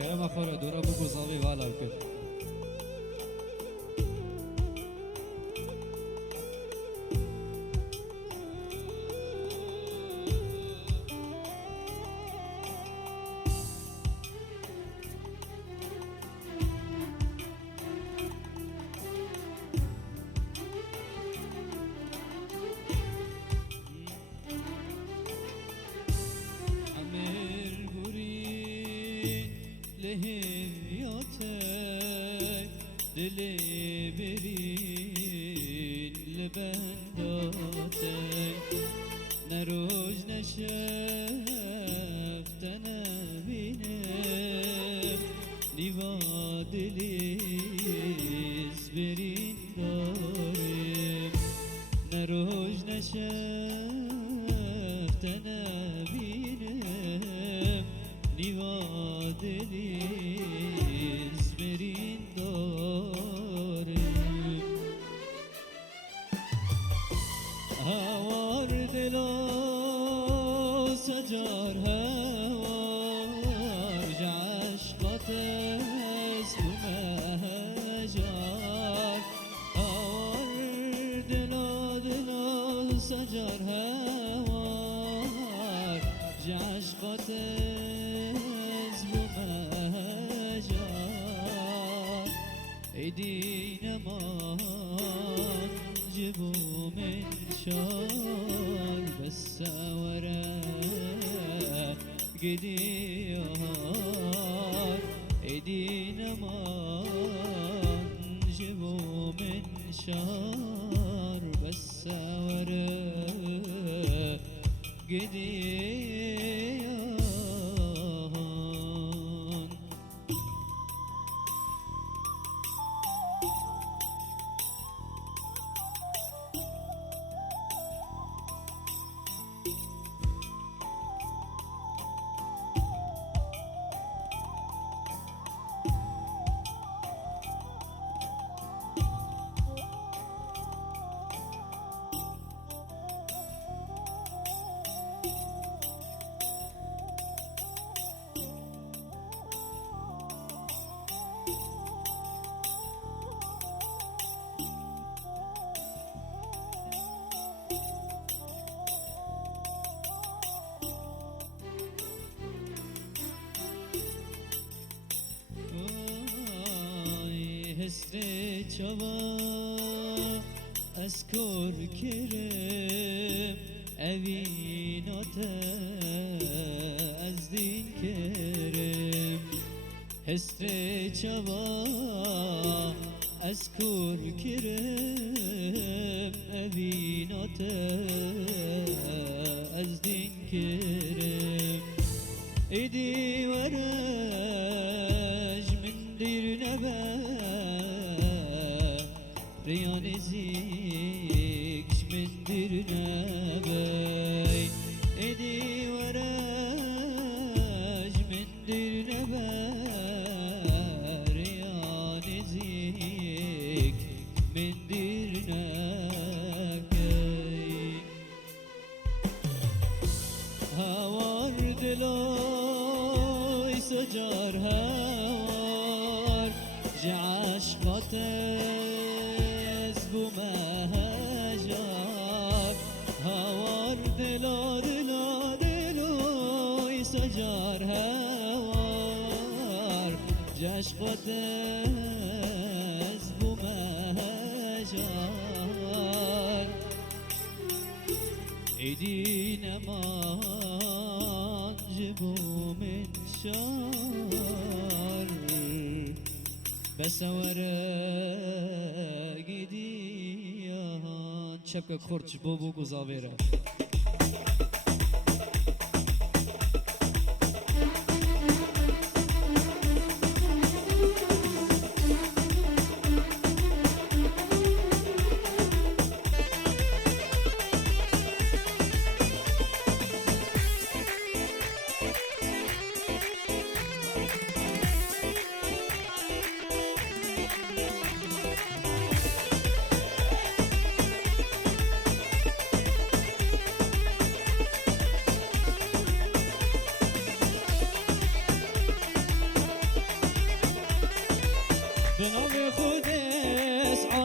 کرم افاره دورا بگو زاوی والا کرد لهياتك دلي برين لبنداتك نروج نشفت انا بينك نيفاد ليز برين دارك نروج نشفت انا بينك نيفاد ليز برين دارك هوار دلا سجار هوار عشقت اسم مهجار هوار دلا سجار هوار عشقت اسم مهجار ايدينا ما جبو من شار بس ورا قديار ايدينا ما جبو من شار بس ورا قديار هسر چوا اسکر کرم اوینات از دین کرم هسر چوا اسکر کرم اوینات از دین کرم ایدی ورج من دیر نبا ريان زيكش من درنا باي ايدي وراج من درنا باي ريان زيك من درنا باي هوار دلاي سجار هوار جعشقتك بمهجار هوار دلوی سجار هوار جشقت از بمهجار ایدی نمان جبو من شار بسوره gidiyan Şapka korç bobu guzavera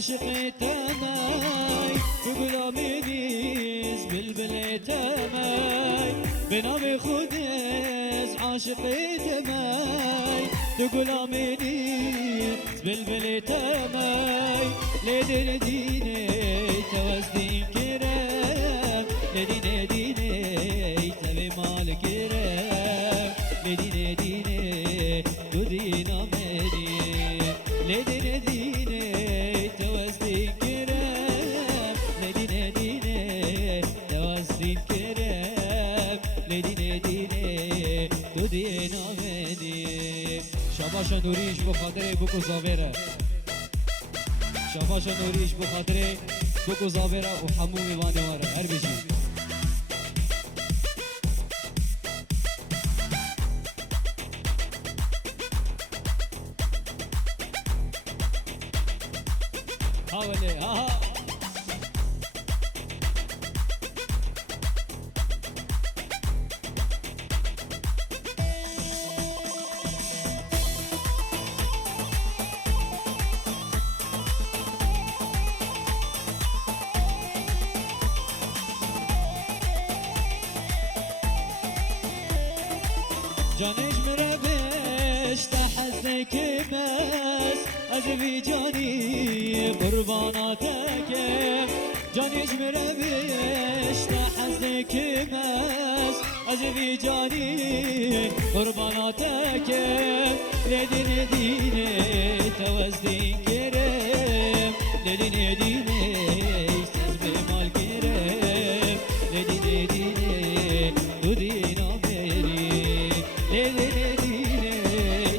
عاشقي تماي بغلامي ديز بلبلي تماي بنامي خودز عاشقي تماي بغلامي ديز بلبلي تماي لدين ديني توزدين كرام لدين ديني تبي مال كرام لدين ديني تدين أمري لدين ديني توزدين كرام لدين ديني توزدين كرام لدين ديني تدين أمري شاباش نوريش بخاطر بكو زاوره شاباش نوريش بخاطر بكو زاوره وحمومي وانواره هر بيجي حاولي ها جانش مربش تحزنك بس أزوي جاني قرباناتك جانش مربش تحزنك بس أزوي جاني قرباناتك لدين ديني توزدين كرم لدين ديني تزبي مال كرم لدين ديني تدين أمري لدين ديني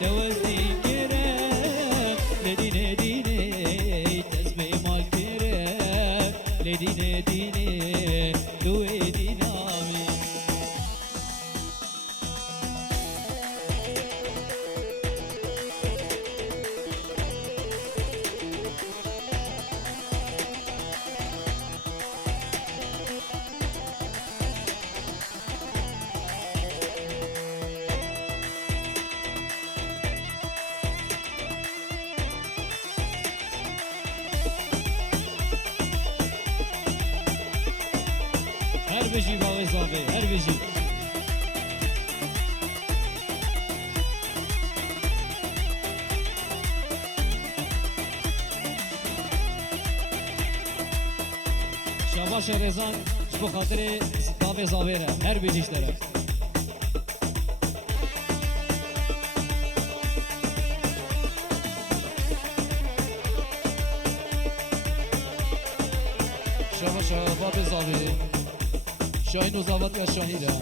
توزدين كرم لدين ديني تزبي مال كرم لدين ديني تدين أمري هر بجی با وزاوه هر بجی شاباش رزان شبو خاطر با وزاوه را هر بجیش داره شاباش با وزاوه شاهین و زاوت و شاهیره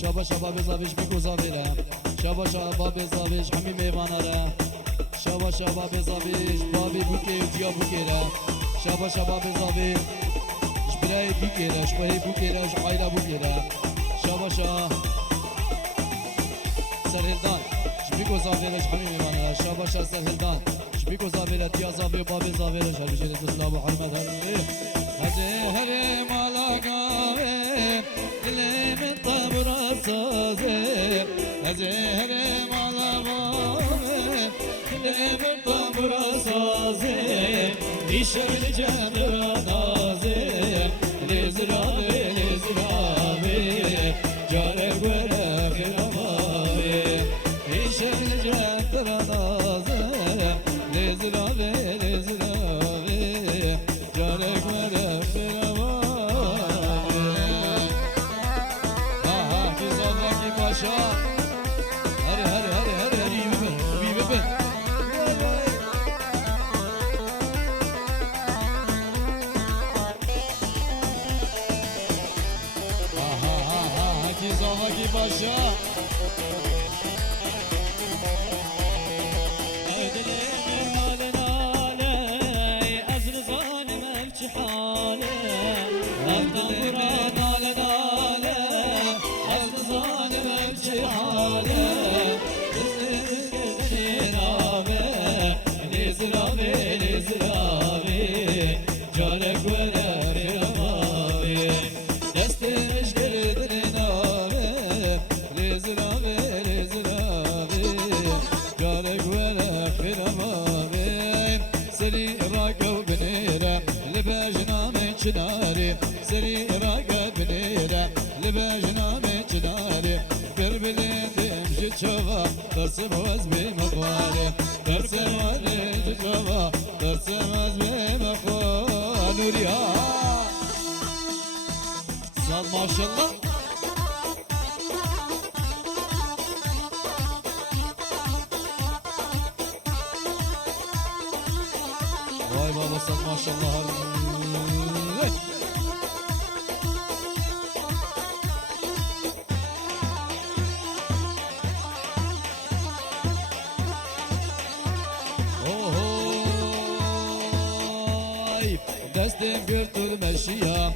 شابا شابا بزاوش بگو زاویره شابا شابا بزاوش همی میوانره شابا شابا بزاوش بابی بوکه و جیا بوکیره شابا شابا بزاوش برای بوکیره شبهی بوکیره شعایره بوکیره شابا شا سرهلدان بگو زاویرش همی میوانره شابا شا سرهلدان بگو زاویره تیا زاوی و بابی زاویرش هر بشید اسلام و حرمت هر مالاقاوه دلی من طبرا سازه زهر مالاقاوه دلی من طبرا سازه ایشم جمرا نازه لزرابه لزرابه جاره گوره خرابه ایشم جمرا نازه لزرابه لزرابه جاره گوره خرابه هري هري هري هري هري بيبن هاكي زواكي باشا سري راكو بن چناری سری راگه بلیره لبجنامه چناری کربلندم جچوا درسم از بمقاره درسم از جچوا درسم از بمقاره نوریا سال ماشالله وای بابا سال ماشالله دستم گرفت و مشیا هم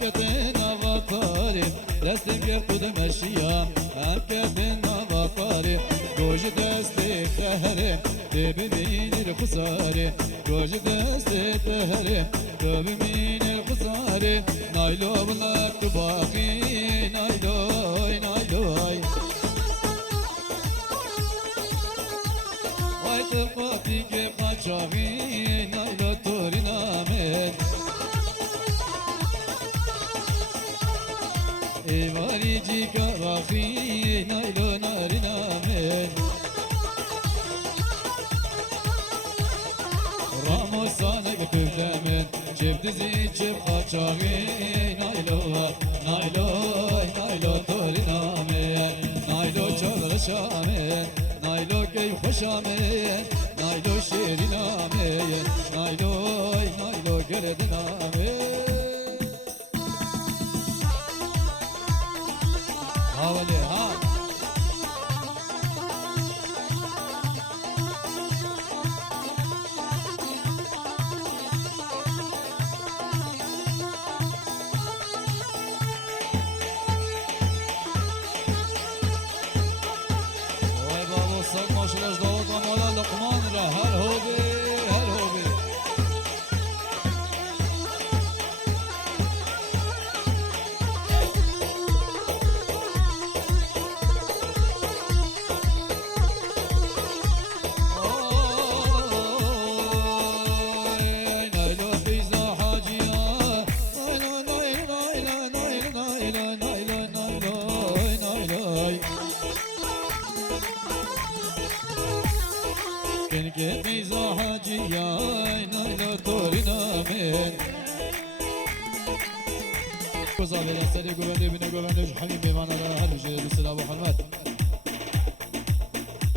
کتن آواتاری دستم گرفت و مشیا هم کتن آواتاری گوش دست تهره ببین الخساره گوش دست تهره ببین الخساره نایلو بلک تو باقی نایلوی نایلوی وای تفاتی که قاچاقی نایلو توری نامد ایواری جی کراخی نایلو ناری نامد رامو سانک تفلمن چپ دیزی چپ قاچاقی نایلو نایلو نایلو توری نامد نایلو چال شامد نایلو کی خوش آمد نایلو شیری نامد نایلو نایلو گرد نامد حوالی ها وای بابا سگ ماشالله داود و مولا لقمان را هر هوبی هر هوبی كنك ميزا حاجيا نايلو تورينا من كوزا بلا سري قواني بني قواني حميم بمانا هل جيد السلام محمد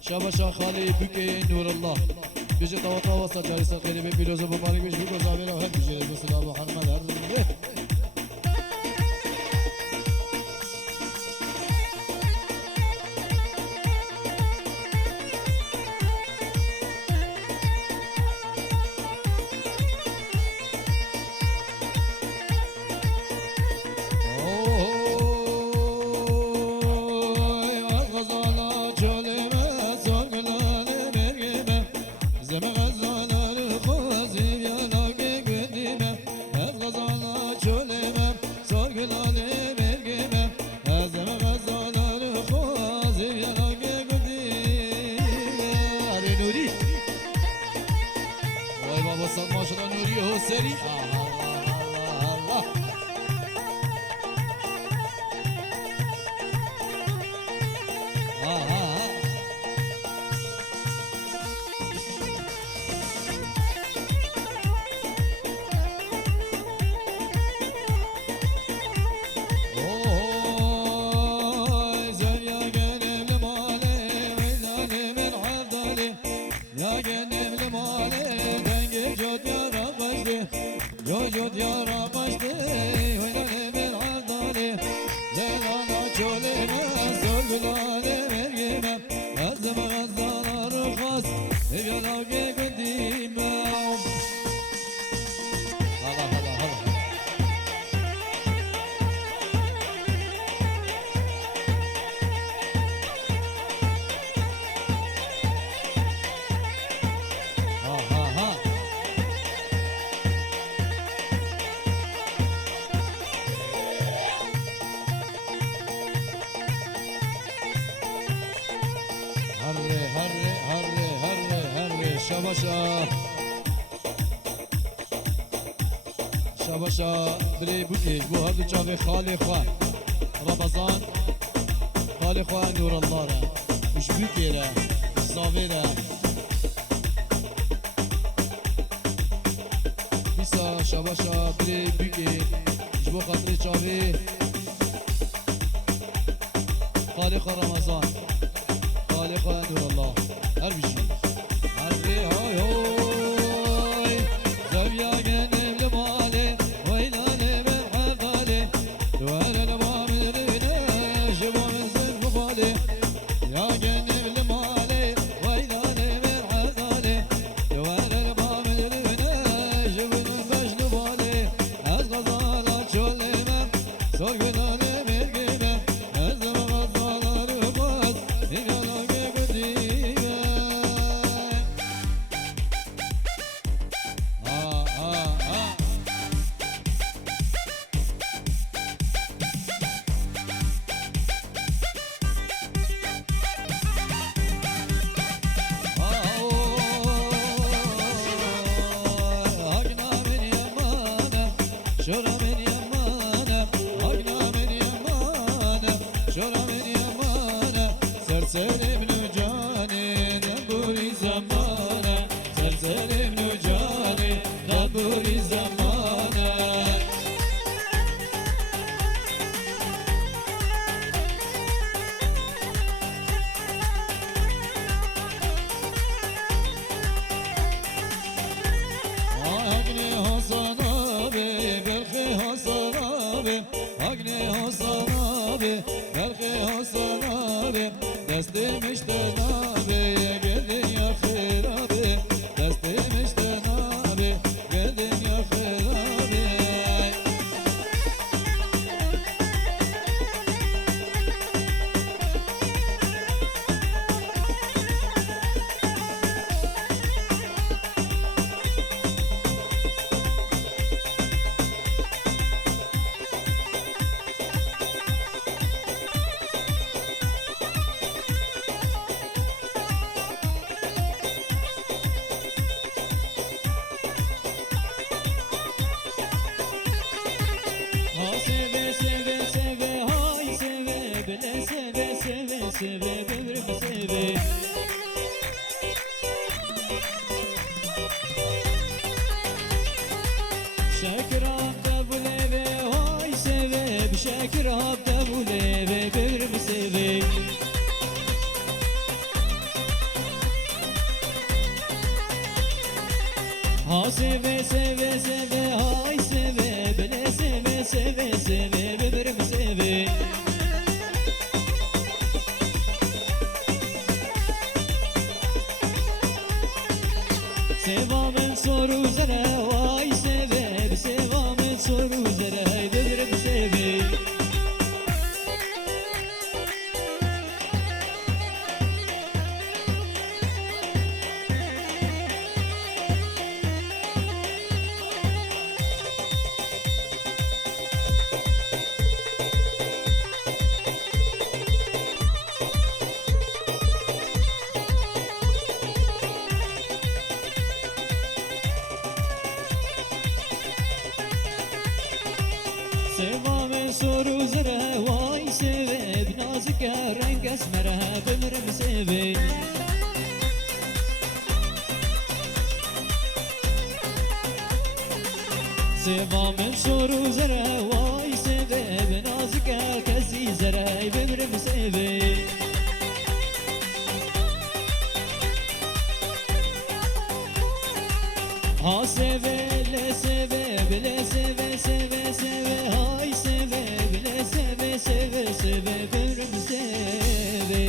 شابشا خالي بكي نور الله بيجي طوطا وسط جاريس الخيري بين بيروز وبمارك بيجي كوزا بلا هل جيد السلام محمد هل وصل ما شاء الله نوري هو سري الله الله جود يا رقصتي ويناني من عالضالي زيلانا جولي ما زولاني مرقيمة أزم غزانا رخص يلاقي قديمة هلا هلا هلا شاباشا شباشا بری بوکیش بو هر دو چاوی خالی خواه رمضان خالی خواه نور الله را مش بوکی را زاوی را بیسا شباشا بری بوکی جبو خاطر چاوی خالی خواه رمضان خالی خواه نور الله هر بیشی هر بی های های زویا گنم لمالی ویلالی من حفالی دوار نبام درینه جبو من زن مفالی یا گنم لمالی ویلالی من حفالی دوار نبام درینه جبو من بش نبالی از غزالا چولی من سر گنالی مرگی از غزالا رو باز این یالاگی گدی شورا من يمانه أغنى من يمانه شورا من يمانه سرسل ابن جاني دبوري زمانه سرسل ابن جاني دبوري زمانه أغني حسنابي برخي حسنابي أغني حسنابي برخي حسنابي دستي مشتنابي قدن يا خرابي دستي مشتنابي قدن يا خرابي seve seve seve hay seve bile seve seve seve böbrüm seve şakir abda bu leve hay seve bir şakir abda bu leve böbrüm seve ha seve seve seve hay seve bile seve seve seve böbrüm seve sevamın soru zere vay seve sevamın soru zere böbrüm seve sevamın soru zere vay seve nazik renk esmere böbrüm seve sevamın soru zere vay seve nazik kesi zere böbrüm seve ha seve le seve bile seve seve seve hay seve bile seve seve seve böbrüm seve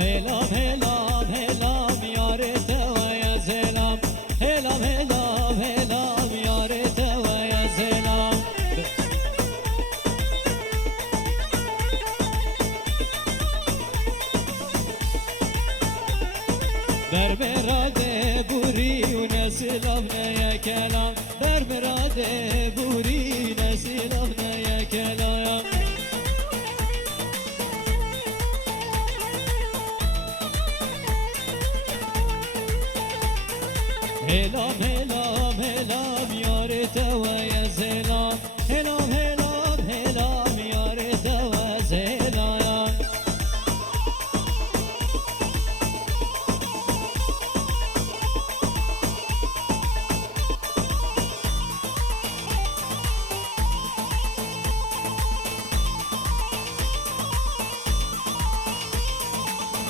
helam helam helam yare tevaya selam helam helam helam yare tevaya selam berberade buri unes سلافنا يا كلام در مراد بورينا سلافنا يا كلام هلام هلام هلام يار توا يا زلام هلام هلام هلام يار توا زلام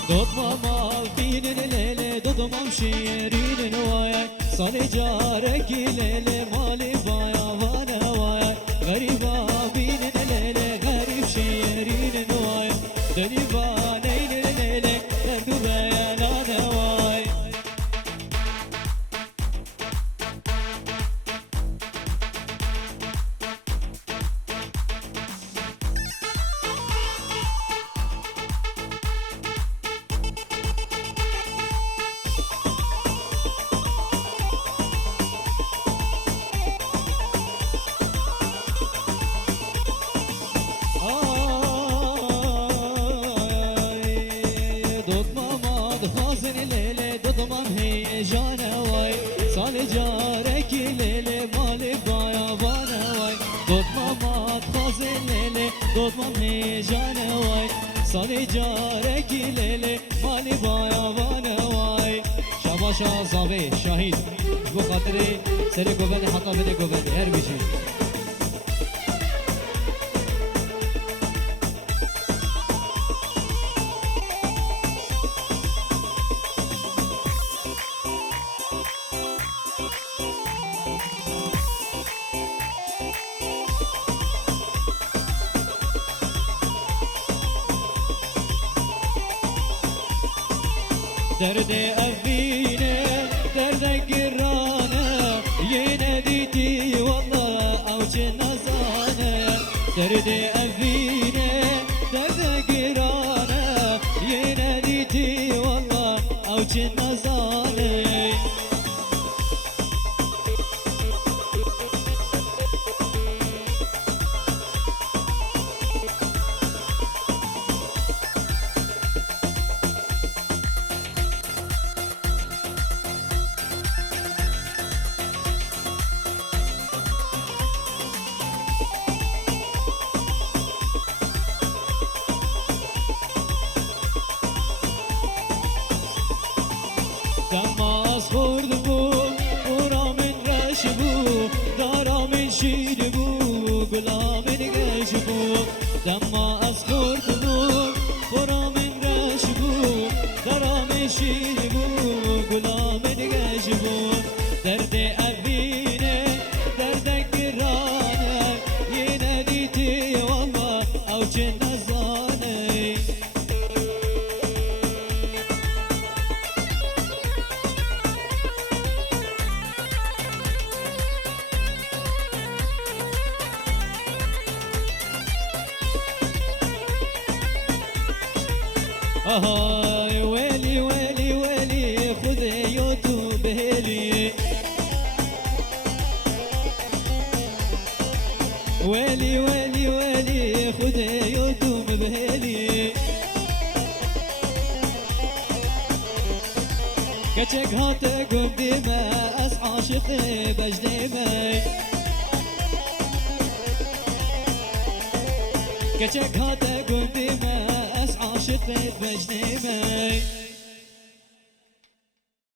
دوت ماما بين الليل دوت مام شيرين نوايا صار جارك الليل مالي بايا وانا وايا غريبة بين الليل غريب شيرين نوايا غريبة نين الليل نردو بيان انا وايا خازن الليل ضمم هي جانا واي صال جارك الليل مالي بايا وانا واي ضمم خازن الليل ضمم هي جانا واي صال جارك الليل مالي بايا وانا واي شباشا صابي شهيد بو خاطري سري گوبن حقا بده گوبن هر بيجي درد أفينه درد قرانه يناديتي والله أوج نزانه درد أفينه درد قرانه يناديتي والله أوج نزانه دماز خورد بو ورا من رش بو دارا من شید بو گلا من گش بو دماز خورد بو ورا من رش بو دارا من شید بو گلا من گش بو درد ابینه درد گرانه يناديتي والله او جنة زاني هاي ويلي ويلي ويلي خذ يوتيوب هيلي ويلي ويلي ويلي خذ يوتيوب بهيلي كتشك هات قوم ديما أس عاشق بجديمي كتشك هات قوم ديما أس عاشق بجديمي